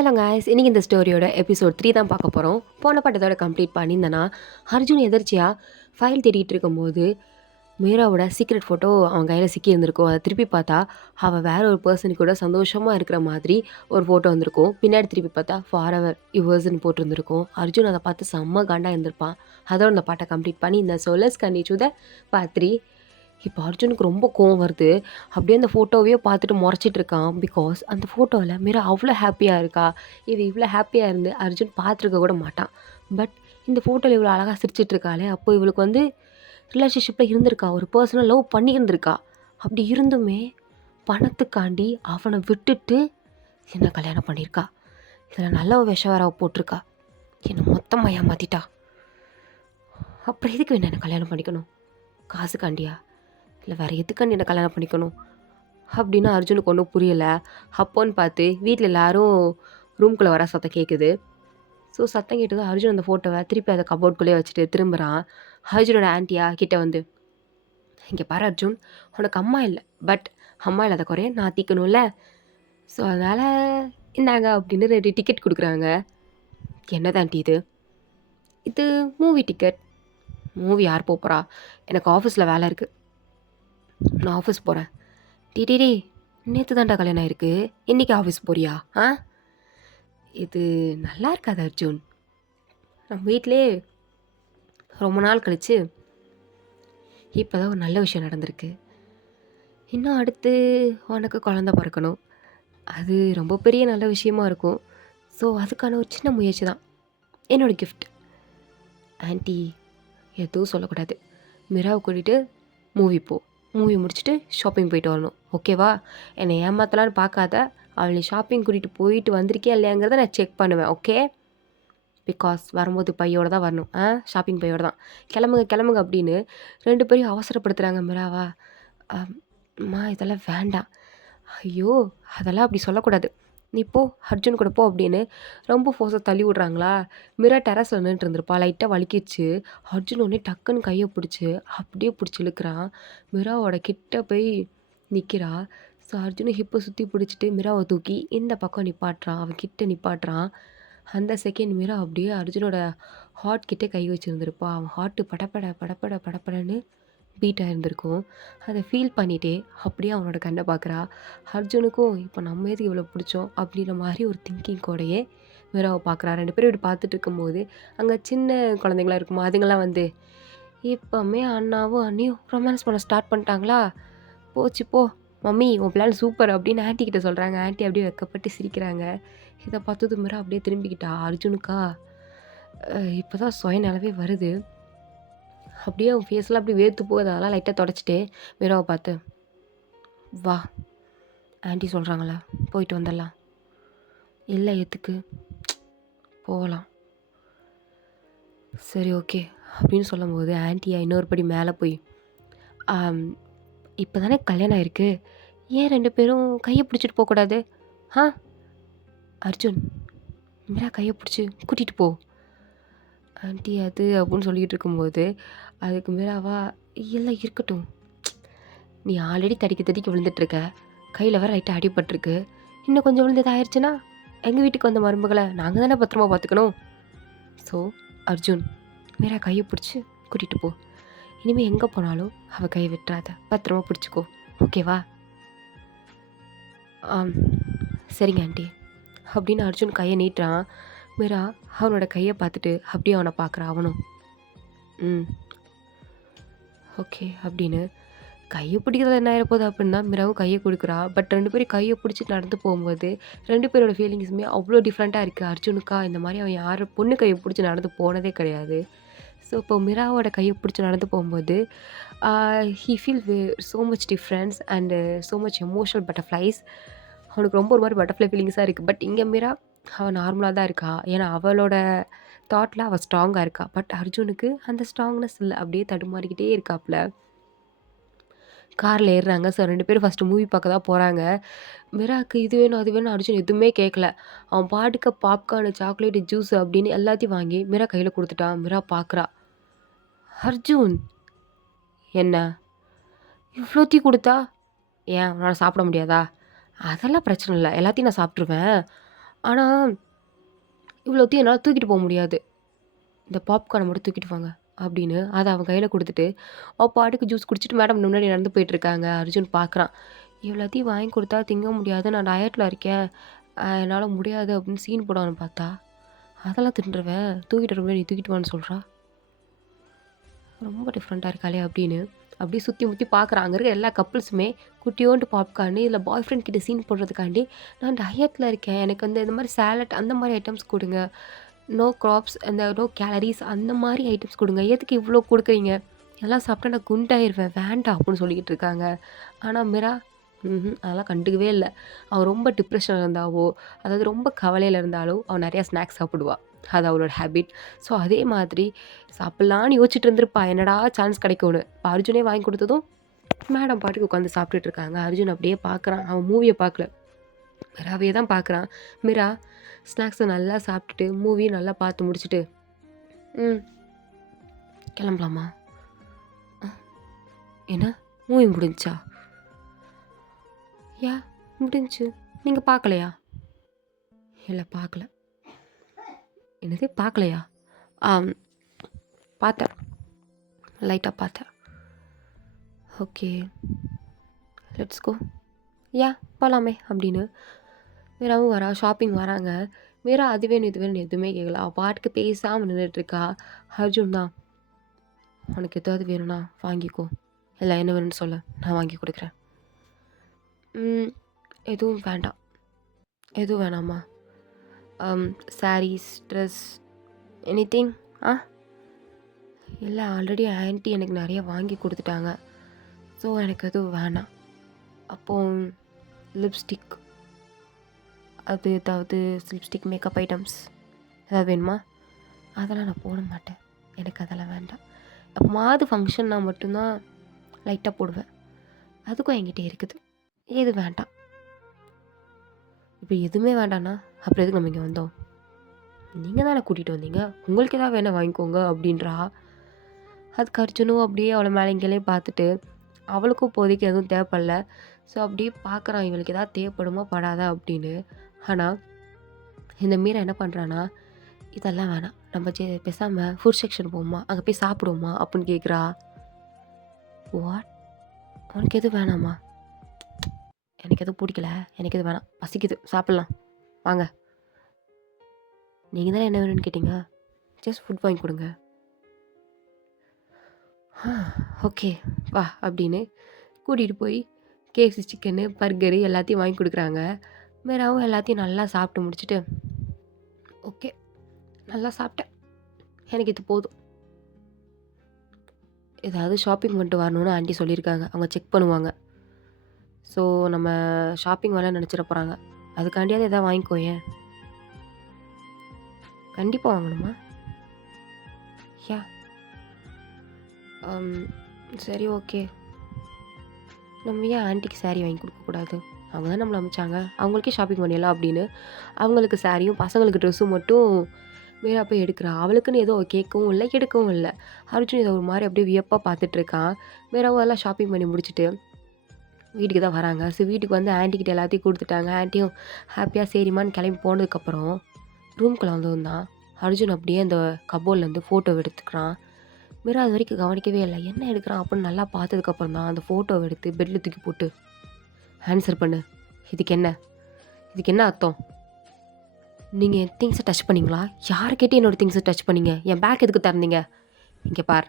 Hello guys, இன்னைக்கு இந்த ஸ்டோரியோட episode 3 தான் பார்க்க போகிறோம். போன பட்டத்தோட கம்ப்ளீட் பண்ணியிருந்தேன்னா, அர்ஜுன் எதர்ச்சியாக ஃபைல் தேடிட்டு இருக்கும்போது மீராவோட சீக்ரெட் ஃபோட்டோ அவன் கையில் சிக்கியிருந்திருக்கும். அதை திருப்பி பார்த்தா அவள் வேற ஒரு பர்சன் கூட சந்தோஷமாக இருக்கிற மாதிரி ஒரு ஃபோட்டோ வந்திருக்கும். பின்னாடி திருப்பி பார்த்தா ஃபார் எவர் யுவர்ஸ்ன்னு போட்டிருந்திருக்கும். அர்ஜுன் அதை பார்த்து செம்ம காண்டாக இருந்திருப்பான். அதோட அந்த பாட்டை கம்ப்ளீட் பண்ணி இந்த சொல்லஸ் கண்டிச்சு த பாத்ரி. இப்போ அர்ஜுனுக்கு ரொம்ப கோவம் வருது. அப்படியே அந்த ஃபோட்டோவையே பார்த்துட்டு முறைச்சிட்டு இருக்கான். பிகாஸ் அந்த ஃபோட்டோவில் மீரா அவ்வளோ ஹாப்பியாக இருக்கா. இது இவ்வளோ ஹாப்பியாக இருந்து அர்ஜுன் பார்த்துருக்க கூட மாட்டான். பட் இந்த ஃபோட்டோவில் இவ்வளோ அழகாக சிரிச்சிட்டு இருக்காளே, அப்போ இவளுக்கு வந்து ரிலேஷன்ஷிப்பில் இருந்திருக்கா, ஒரு பர்சனை லவ் பண்ணியிருந்திருக்கா. அப்படி இருந்துமே பணத்துக்காண்டி அவனை விட்டுட்டு என்ன கல்யாணம் பண்ணியிருக்கா. இதில் நல்ல விஷம் வேற போட்டிருக்கா. என்னை மொத்தமாக ஏமாற்றிட்டா. அப்புறம் எதுக்கு வேணும் என்ன கல்யாணம் பண்ணிக்கணும்? காசுக்காண்டியா? இல்லை வேறு எதுக்காண்டி என்ன கல்யாணம் பண்ணிக்கணும் அப்படின்னு அர்ஜுனுக்கு ஒன்றும் புரியலை. அப்போன்னு பார்த்து வீட்டில் எல்லாரும் ரூம்குள்ளே வர சத்தம் கேட்குது. ஸோ சத்தம் கேட்டதும் அர்ஜுன் அந்த ஃபோட்டோவை திருப்பி அதை கபோர்ட்குள்ளேயே வச்சுட்டு திரும்புகிறான். அர்ஜுனோட ஆன்ட்டியா கிட்ட வந்து, இங்கே பாரு அர்ஜுன், உனக்கு அம்மா இல்லை, பட் அம்மா இல்லாத குறைய நான் தீக்கணும்ல, ஸோ அதனால் இந்தாங்க அப்படின்னு 2 டிக்கெட் கொடுக்குறாங்க. என்னது ஆண்டி இது? இது மூவி டிக்கெட். மூவி யார் போகிறா? எனக்கு ஆஃபீஸில் வேலை இருக்குது, நான் ஆஃபீஸ் போகிறேன். டிடிடி, நேற்று தான்டா கல்யாணம் ஆயிருக்கு, இன்றைக்கி ஆஃபீஸ் போறியா? இது நல்லா இருக்காது அர்ஜுன். நம்ம வீட்டிலே ரொம்ப நாள் கழித்து இப்போ தான் ஒரு நல்ல விஷயம் நடந்திருக்கு. இன்னும் அடுத்து உனக்கு குழந்த பிறக்கணும். அது ரொம்ப பெரிய நல்ல விஷயமா இருக்கும். ஸோ அதுக்கான ஒரு சின்ன முயற்சி தான் என்னோடய கிஃப்ட். ஆன்ட்டி எதுவும் சொல்லக்கூடாது. மிராவை கூட்டிகிட்டு மூவி முடிச்சுட்டு ஷாப்பிங் போயிட்டு வரணும், ஓகேவா? என்னை ஏமாத்தலான்னு பார்க்காத. அவளை ஷாப்பிங் கூட்டிகிட்டு போயிட்டு வந்திருக்கே இல்லையாங்கிறத நான் செக் பண்ணுவேன், ஓகே? பிகாஸ் வரும்போது பையோடு தான் வரணும். ஷாப்பிங் பையோடு தான். கிளம்புங்க அப்படின்னு 2 பேரையும் அவசரப்படுத்துகிறாங்க மிராவா. அம்மா இதெல்லாம் வேண்டாம். ஐயோ, அதெல்லாம் அப்படி சொல்லக்கூடாது, நீ போ, அர்ஜுன் கூட போ அப்படின்னு ரொம்ப ஃபோர்ஸாக தள்ளி விட்றாங்களா. மிரா டெரஸில் நின்றுட்டு இருந்திருப்பா. லைட்டாக வலிக்கிடுச்சு. அர்ஜுன் உடனே டக்குன்னு கையை பிடிச்சி அப்படியே பிடிச்சி இழுக்கிறான். மிராவோட கிட்ட போய் நிற்கிறா. ஸோ அர்ஜுனை ஹிப்பை சுற்றி பிடிச்சிட்டு மிராவை தூக்கி இந்த பக்கம் நிப்பாட்டுறான், அவன் கிட்ட நிப்பாட்டுறான். அந்த செகண்ட் மிரா அப்படியே அர்ஜுனோட ஹார்ட் கிட்டே கை வச்சுருந்துருப்பா. அவன் ஹார்ட்டு படப்படன்னு பீட் ஆகிருந்திருக்கும். அதை ஃபீல் பண்ணிகிட்டே அப்படியே அவனோட கண்ணை பார்க்குறா. அர்ஜுனுக்கும் இப்போ நம்ம எதுக்கு இவ்வளோ பிடிச்சோம் அப்படின்ற மாதிரி ஒரு திங்கிங் கூடயே மிராவை பார்க்குறா. 2 பேரும் இப்படி பார்த்துட்டு இருக்கும்போது அங்கே சின்ன குழந்தைங்களாம் இருக்குமா, அதுங்களாம் வந்து, இப்போவுமே அண்ணாவும் அண்ணியும் ரொமான்ஸ் பண்ண ஸ்டார்ட் பண்ணிட்டாங்களா, போச்சு போ மம்மி, உன் பிளான் சூப்பர் அப்படின்னு ஆன்ட்டி கிட்ட சொல்கிறாங்க. ஆன்ட்டி அப்படியே வெக்கப்பட்டு சிரிக்கிறாங்க. இதை பார்த்தது மிரா அப்படியே திரும்பிக்கிட்டா. அர்ஜுனுக்கா இப்போ தான் சுயநலவே வருது. அப்படியே அவன் ஃபேஸ்லாம் அப்படியே வேர்த்து போகுது. அதெல்லாம் லைட்டாக தொடச்சிட்டு மிராவை பார்த்து, வா ஆன்ட்டி சொல்கிறாங்களா, போயிட்டு வந்துடலாம். இல்லை எதுக்கு, போகலாம். சரி ஓகே அப்படின்னு சொல்லும்போது ஆன்ட்டியா இன்னொரு படி மேலே போய், இப்போ தானே கல்யாணம் ஆயிருக்கு, ஏன் 2 பேரும் கையை பிடிச்சிட்டு போகக்கூடாது? அர்ஜுன், மிரா கையை பிடிச்சி கூட்டிகிட்டு போ ஆன்ட்டி அது அப்படின்னு சொல்லிகிட்டு இருக்கும்போது அதுக்கு மிராவா, எல்லாம் இருக்கட்டும், நீ ஆல்ரெடி தடிக்க விழுந்துட்டுருக்க, கையில் வேறு லைட்டாக அடிபட்டிருக்கு, இன்னும் கொஞ்சம் விழுந்தது ஆயிடுச்சுன்னா எங்கள் வீட்டுக்கு வந்த மருமகளை நாங்கள் தானே பத்திரமா பார்த்துக்கணும். ஸோ அர்ஜுன், மிரா கையை பிடிச்சி கூட்டிகிட்டு போ. இனிமேல் எங்கே போனாலும் அவள் கையை விட்டுறாத, பத்திரமா பிடிச்சிக்கோ, ஓகேவா? சரிங்க ஆண்டி அப்படின்னு அர்ஜுன் கையை நீட்டுறான். மிரா அவனோட கையை பார்த்துட்டு அப்படியே அவனை பார்க்குறான். அவனும் ஓகே அப்படின்னு கையை பிடிக்கிறது என்ன ஆகிடப்போகுது அப்படின்னா மிராவும் கையை கொடுக்குறா. பட் 2 பேரும் கையை பிடிச்சி நடந்து போகும்போது 2 பேரோட ஃபீலிங்ஸுமே அவ்வளோ டிஃப்ரெண்ட்டாக இருக்குது. அர்ஜுனுக்கா இந்த மாதிரி அவன் யார் பொண்ணு கையை பிடிச்சி நடந்து போனதே கிடையாது. ஸோ இப்போ மிராவோட கையை பிடிச்சி நடந்து போகும்போது he feel so much difference and so much emotional butterflies. அவனுக்கு ரொம்ப ஒரு மாதிரி பட்டர்ஃப்ளை ஃபீலிங்ஸாக இருக்குது. பட் இங்கே மிரா அவள் நார்மலாக தான் இருக்கா. ஏன்னா அவளோட தாட்டில் அவள் ஸ்ட்ராங்காக இருக்கா. பட் அர்ஜுனுக்கு அந்த ஸ்ட்ராங்னஸ் இல்லை, அப்படியே தடுமாறிக்கிட்டே இருக்காப்புல. காரில் ஏறுறாங்க. ஸோ 2 பேரும் ஃபஸ்ட்டு மூவி பார்க்க தான் போகிறாங்க. மிராக்கு இது வேணும் அது வேணும் அர்ஜுன் எதுவுமே கேட்கல. அவன் பாட்டுக்கு பாப்கார்னு, சாக்லேட்டு, ஜூஸு அப்படின்னு எல்லாத்தையும் வாங்கி மிரா கையில் கொடுத்துட்டான். மிரா பார்க்குறா. அர்ஜுன், என்ன இவ்வளோத்தையும் கொடுத்தா ஏன் உன்னால் சாப்பிட முடியாதா? அதெல்லாம் பிரச்சனை இல்லை, எல்லாத்தையும் நான் சாப்பிட்ருவேன். ஆனால் இவ்வளோத்தையும் என்னால் தூக்கிட்டு போக முடியாது, இந்த பாப்கார்னை மட்டும் தூக்கிட்டு வாங்க அப்படின்னு அதை அவன் கையில் கொடுத்துட்டு அவள் பாட்டுக்கு ஜூஸ் குடிச்சிட்டு மேடம் முன்னாடி நடந்து போயிட்டுருக்காங்க. அர்ஜுன் பார்க்குறான், இவ்வளோத்தையும் வாங்கி கொடுத்தா திங்க முடியாது, நான் டயட்டில் இருக்கேன், என்னால் முடியாது அப்படின்னு சீன் போடான்னு பார்த்தா அதெல்லாம் தின்றுவேன், தூக்கிட்டு வர நீ தூக்கிட்டு வான்னு சொல்கிறா. ரொம்ப டிஃப்ரெண்ட்டாக இருக்காளே அப்படின்னு அப்படியே சுற்றி முற்றி பார்க்குறான். அங்கே இருக்க எல்லா கப்புள்ஸுமே குட்டியோண்டு பாப்கார்னு இல்லை பாய் ஃப்ரெண்ட் கிட்ட சீன் போடுறதுக்காண்டி நான் டயட்டில் இருக்கேன், எனக்கு வந்து இந்த மாதிரி சேலட் அந்த மாதிரி ஐட்டம்ஸ் கொடுங்க, நோ க்ராப்ஸ், அந்த நோ கேலரிஸ் அந்த மாதிரி ஐட்டம்ஸ் கொடுங்க, எதுக்கு இவ்வளோ கொடுக்குறீங்க, எல்லாம் சாப்பிட்டா நான் குண்டாயிருவேன், வேண்டாம் அப்படின்னு சொல்லிக்கிட்டு இருக்காங்க. ஆனால் மீரா அதெல்லாம் கண்டுக்கவே இல்லை. அவள் ரொம்ப டிப்ரெஷனில் இருந்தாவோ, அதாவது ரொம்ப கவலையில் இருந்தாலோ அவள் நிறையா ஸ்நாக்ஸ் சாப்பிடுவாள், அது அவளோட ஹேபிட். ஸோ அதே மாதிரி சாப்பிட்லான்னு யோசிச்சுட்டு இருந்திருப்பா, என்னடா சான்ஸ் கிடைக்கும்னு. இப்போ அர்ஜுனே வாங்கி கொடுத்ததும் மேடம் பாட்டுக்கு உட்காந்து சாப்பிட்டுட்டு இருக்காங்க. அர்ஜுன் அப்படியே பார்க்குறான், அவன் மூவியை பார்க்கல, மிராவே தான் பார்க்குறான். மிரா ஸ்நாக்ஸை நல்லா சாப்பிட்டுட்டு மூவியும் நல்லா பார்த்து முடிச்சுட்டு கிளம்பலாமா? என்ன மூவி முடிஞ்சா? யா முடிஞ்சு, நீங்கள் பார்க்கலையா? இல்லை பார்க்கல. என்னது பார்க்கலையா? பார்த்தேன், லைட்டாக பார்த்தேன். ஓகே லெட்ஸ் கோ, யா போகலாமே அப்படின்னு மீராவும் வரா. ஷாப்பிங் வராங்க. மீரா அது வேணும் இது வேணும் எதுவுமே கேட்கல, அவள் பாட்டுக்கு பேசாமல் நின்றுட்டுருக்கா. அர்ஜுன் தான், உனக்கு எதாவது வேணும்னா வாங்கிக்கோ, இல்லை என்ன வேணும்னு சொல்ல, நான் வாங்கி கொடுக்குறேன். எதுவும் வேண்டாம். எதுவும் வேணாமா? Saris, dress, anything? இல்லை ஆல்ரெடி ஆன்ட்டி எனக்கு நிறைய வாங்கி கொடுத்துட்டாங்க, ஸோ எனக்கு எதுவும் வேணாம். அப்போ லிப்ஸ்டிக், அது ஏதாவது லிப்ஸ்டிக் மேக்கப் ஐட்டம்ஸ் ஏதாவது வேணுமா? அதெல்லாம் நான் போட மாட்டேன், எனக்கு அதெல்லாம் வேண்டாம். அப்போமாவது ஃபங்க்ஷன்னா மட்டும்தான் லைட்டாக போடுவேன், அதுக்கும் என்கிட்ட இருக்குது. எது வேண்டாம். இப்போ எதுவுமே வேண்டாண்ணா அப்புறம் எதுக்கு நம்ம இங்கே வந்தோம்? நீங்கள் தானே கூட்டிகிட்டு வந்தீங்க, உங்களுக்கு எதாவது வேணால் வாங்கிக்கோங்க அப்படின்றா. அதுக்கு அர்ஜுனும் அப்படியே அவளை மேலே இங்கேயே பார்த்துட்டு அவளுக்கும் இப்போதைக்கு எதுவும் தேவைப்படல. ஸோ அப்படியே பார்க்குறான், இவளுக்கு எதாவது தேவைப்படுமா படாதா அப்படின்னு. ஆனால் இந்த மீரா என்ன பண்ணுறான்னா, இதெல்லாம் வேணாம், நம்ம பேசாமல் ஃபுட் செக்ஷன் போவோமா, அங்கே போய் சாப்பிடுவோமா அப்படின்னு கேட்குறா. வாட், உனக்கு எதுவும் வேணாமா? எனக்கு எதுவும் பிடிக்கல, எனக்கு எதுவும் வேணாம், பசிக்குது, சாப்பிட்லாம் வாங்க. நீங்கள் தானே என்ன வேணும்னு கேட்டிங்க, ஜஸ்ட் ஃபுட் வாங்கி கொடுங்க. ஓகே வா அப்படின்னு கூட்டிகிட்டு போய் கேஎஃப்சி சிக்கனு, பர்கரு எல்லாத்தையும் வாங்கி கொடுக்குறாங்க. மீராவும் எல்லாத்தையும் நல்லா சாப்பிட்டு முடிச்சுட்டு, ஓகே நல்லா சாப்பிட்டேன், எனக்கு இது போதும், ஏதாவது ஷாப்பிங் பண்ணிட்டு வரணும்னு ஆண்டி சொல்லியிருக்காங்க, அவங்க செக் பண்ணுவாங்க. ஸோ நம்ம ஷாப்பிங் வேலை நினச்சிட போகிறாங்க, அதுக்காண்டியாவது எதாவது வாங்கிக்கோ. ஏன் கண்டிப்பாக வாங்கணுமா? யா சரி ஓகே. நம்ம ஏன் ஆன்ட்டிக்கு சாரீ வாங்கி கொடுக்கக்கூடாது, அவங்க தான் நம்மளை அமிச்சாங்க, அவங்களுக்கே ஷாப்பிங் பண்ணிடலாம் அப்படின்னு அவங்களுக்கு சாரியும் பசங்களுக்கு ட்ரெஸ்ஸும் மட்டும் மீரா போய் எடுக்கிறா. அவளுக்குன்னு ஏதோ கேட்கவும் இல்லை எடுக்கவும் இல்லை. அர்ஜுன் இதை ஒரு மாதிரி அப்படியே வியப்பாக பார்த்துட்ருக்கான். மீராவும் எல்லாம் ஷாப்பிங் பண்ணி முடிச்சுட்டு வீட்டுக்கு தான் வராங்க. ஸோ வீட்டுக்கு வந்து ஆன்ட்டிக்கிட்ட எல்லாத்தையும் கொடுத்துட்டாங்க. ஆன்ட்டியும் ஹாப்பியாக சரிம்மான்னு கிளம்பி போனதுக்கப்புறம் ரூம்குள்ளே வந்ததும் தான் அர்ஜுன் அப்படியே அந்த கபோர்ட்லேருந்து ஃபோட்டோ எடுத்துக்கிறான். மீரா அது வரைக்கும் கவனிக்கவே இல்லை, என்ன எடுக்கிறான் அப்படின்னு நல்லா பார்த்ததுக்கப்புறம் தான் அந்த ஃபோட்டோவை எடுத்து பெட்டில் தூக்கி போட்டு, ஆன்சர் பண்ணு, இதுக்கு என்ன, இதுக்கு என்ன அர்த்தம், நீங்கள் என் திங்ஸை டச் பண்ணிங்களா, யாரை கேட்டு என்னோடய திங்ஸை டச் பண்ணிங்க, என் பேக் எதுக்கு திறந்தீங்க, இங்கே பார்,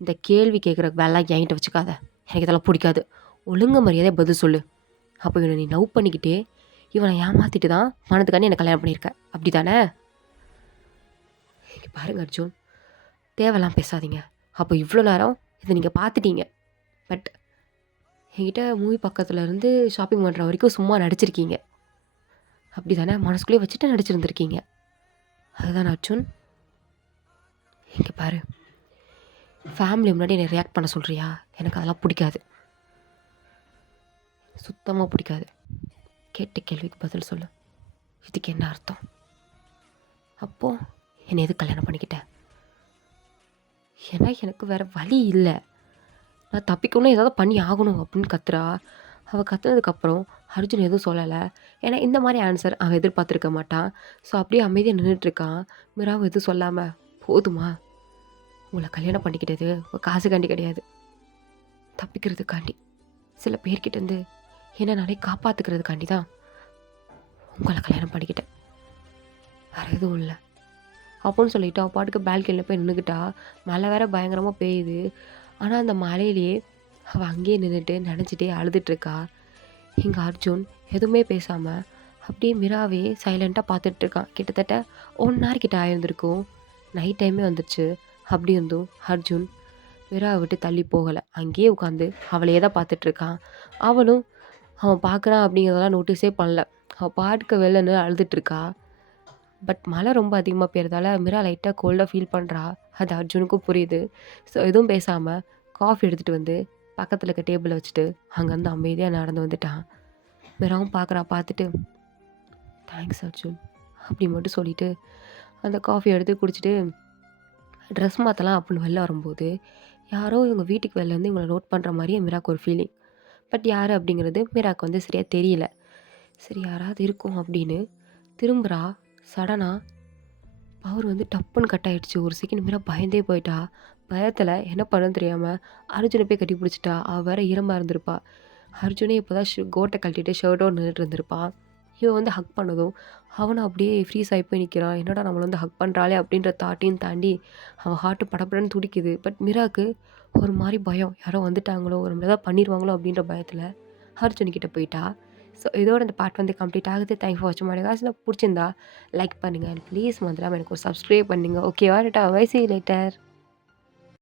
இந்த கேள்வி கேட்குற வேலை என்கிட்ட வச்சுக்காத, எனக்கு இதெல்லாம் பிடிக்காது, ஒழுங்கு மரியாதையாக பதில் சொல்லு. அப்போ இவனை நீ லவ் பண்ணிக்கிட்டு இவனை ஏமாற்றிட்டு தான் மனத்துக்காண்டி என்னை கல்யாணம் பண்ணியிருக்க, அப்படி தானே? இங்கே பாருங்க அர்ஜுன், தேவைலாம் பேசாதீங்க. அப்போ இவ்வளோ நேரம் இதை நீங்கள் பார்த்துட்டீங்க, பட் என்கிட்ட மூவி பக்கத்தில் இருந்து ஷாப்பிங் பண்ணுற வரைக்கும் சும்மா நடிச்சிருக்கீங்க, அப்படி தானே? மனசுக்குள்ளேயே வச்சுட்டு நடிச்சிருந்துருக்கீங்க, அதுதான் அர்ஜுன். இங்கே பாரு, ஃபேமிலி முன்னாடி என்னை ரியாக்ட் பண்ண சொல்கிறியா, எனக்கு அதெல்லாம் பிடிக்காது, சுத்தமாக பிடிக்காது. கேட்ட கேள்விக்கு பதில் சொல்லு, இதுக்கு என்ன அர்த்தம்? அப்போது என்னை எது கல்யாணம் பண்ணிக்கிட்டேன்? ஏன்னா எனக்கு வேறு வழி இல்லை, நான் தப்பிக்கணும், ஏதாவது பண்ணி ஆகணும் அப்படின்னு கத்துறா. அவள் கத்துனதுக்கப்புறம் அர்ஜுன் எதுவும் சொல்லலை. ஏன்னா இந்த மாதிரி ஆன்சர் அவன் எதிர்பார்த்துருக்க மாட்டான். ஸோ அப்படியே அமைதியாக நின்றுட்டுருக்கான். மீராவும் எதுவும் சொல்லாமல், போதுமா, உங்களை கல்யாணம் பண்ணிக்கிட்டது உங்கள் காசுக்காண்டி கிடையாது, தப்பிக்கிறதுக்காண்டி, சில பேர்கிட்டேருந்து என்ன நானே காப்பாற்றுக்கிறதுக்காண்டி தான் உங்களை கல்யாணம் பண்ணிக்கிட்டேன், வேறு எதுவும் இல்லை அப்படின்னு சொல்லிட்டு அவள் பாட்டுக்கு பால்கனியில் போய் நின்றுக்கிட்டா. மழை வேற பயங்கரமாக பெய்யுது. ஆனால் அந்த மழையிலேயே அவள் அங்கேயே நின்றுட்டு நினச்சிட்டே அழுதுட்ருக்கா. இங்கே அர்ஜுன் எதுவுமே பேசாமல் அப்படியே மிராவே சைலண்ட்டாக பார்த்துட்ருக்கான். கிட்டத்தட்ட 1 hour கிட்ட ஆயிருந்திருக்கும். நைட் டைமே வந்துடுச்சு. அப்படி இருந்தும் அர்ஜுன் மிராவை விட்டு தள்ளி போகலை. அங்கேயே உட்காந்து அவளையே தான் பார்த்துட்ருக்கான். அவளும் அவன் பார்க்குறான் அப்படிங்கிறதெல்லாம் நோட்டீஸே பண்ணல. அவள் பாட்டுக்கு வெளிலன்னு அழுதுட்ருக்கா. பட் மழை ரொம்ப அதிகமாக பெய்யறதால மிரா லைட்டாக கோல்டாக ஃபீல் பண்ணுறா. அது அர்ஜுனுக்கும் புரியுது. ஸோ எதுவும் பேசாமல் காஃபி எடுத்துகிட்டு வந்து பக்கத்தில் இருக்க டேபிளில் வச்சுட்டு அங்கேருந்து அமைதியாக நடந்து வந்துட்டான். மிராவும் பார்த்துட்டு, தேங்க்ஸ் அர்ஜுன் அப்படி மட்டும் சொல்லிவிட்டு அந்த காஃபி எடுத்து குடிச்சிட்டு ட்ரெஸ் மாற்றலாம் அப்படின்னு வெளில வரும்போது யாரோ இவங்க வீட்டுக்கு வெளிலேருந்து இவங்களை நோட் பண்ணுற மாதிரியே மிராக்கு ஒரு ஃபீலிங். பட் யார் அப்படிங்கிறது மிராக்கு வந்து சரியாக தெரியல. சரி யாராவது இருக்கும் அப்படின்னு திரும்புகிறா. சடனாக பவர் வந்து டப்புன்னு கட் ஆகிடுச்சு. ஒரு செகண்ட் மிரா பயந்தே போயிட்டா. பயத்தில் என்ன பண்ணன்னு தெரியாமல் அர்ஜுனை போய் கட்டி பிடிச்சிட்டா. அவள் வேறு ஈரமாக இருந்திருப்பா. அர்ஜுனே இப்போ தான் கோட்டை கழட்டிட்டு ஷர்ட்டோடு நின்றுட்டு இருந்திருப்பான். இவன் வந்து ஹக் பண்ணதும் அவனும் அப்படியே ஃப்ரீஸ் ஆகி போய் நிற்கிறான். என்னடா நம்மளை வந்து ஹக் பண்ணுறாளே அப்படின்ற தாட்டையும் தாண்டி அவன் ஹார்ட்டு படப்படன்னு துடிக்குது. பட் மிராக்கு ஒரு மாதிரி பயம், யாரோ வந்துட்டாங்களோ, நம்மள ஏதாவது பண்ணிடுவாங்களோ அப்படின்ற பயத்தில் அர்ஜுன்கிட்ட போயிட்டா. ஸோ இதோட இந்த பார்ட் வந்து கம்ப்ளீட் ஆகுது. தேங்க் ஃபார் வாட்சிங் மை வீடியோஸ். பிடிச்சிருந்தா லைக் பண்ணுங்கள். ப்ளீஸ் மறந்துடாமல் எனக்கு ஒரு சப்ஸ்கிரைப் பண்ணுங்கள். ஓகேவா? Tata, bye, see you later.